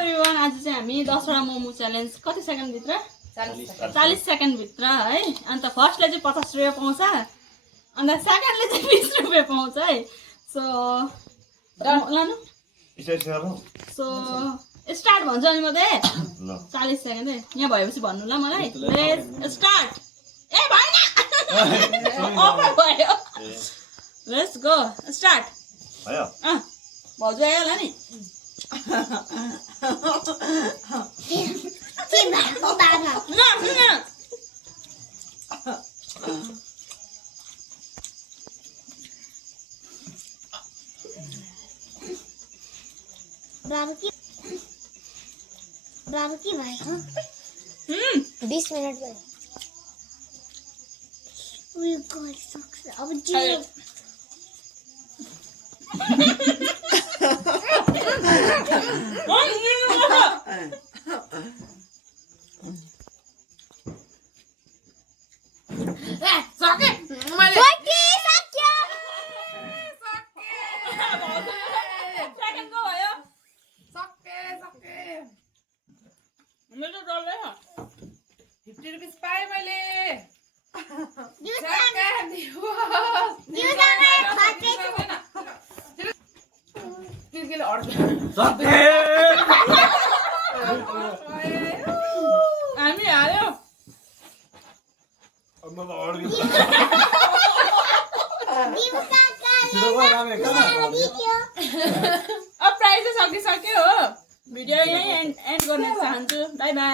Everyone, आज चाहिँ हामी 10वटा मोमो च्यालेन्ज कति सेकेन्ड भित्र 40 सेकेन्ड भित्र है। अन्त फर्स्टले चाहिँ 50 रुपियाँ पाउँछ, अन्त सेकेन्डले चाहिँ 20 रुपियाँ पाउँछ है। सो लानु सो स्टार्ट भन्छ अनि मात्रै 40 सेकेन्ड है। यहाँ भएपछि भन्नु ल मलाई। Let's start. ए भएन अफर भयो। लेट्स गो स्टार्ट भयो। भाउजू आयो होला नि। बाबू की भाई 20 मिनट भयो। We got success. अब जी हामी हाल्यो। अब प्राइज चाहिँ सकिसक्यो हो। भिडियो यहीँ एन्ड गर्न चाहन्छु। By by.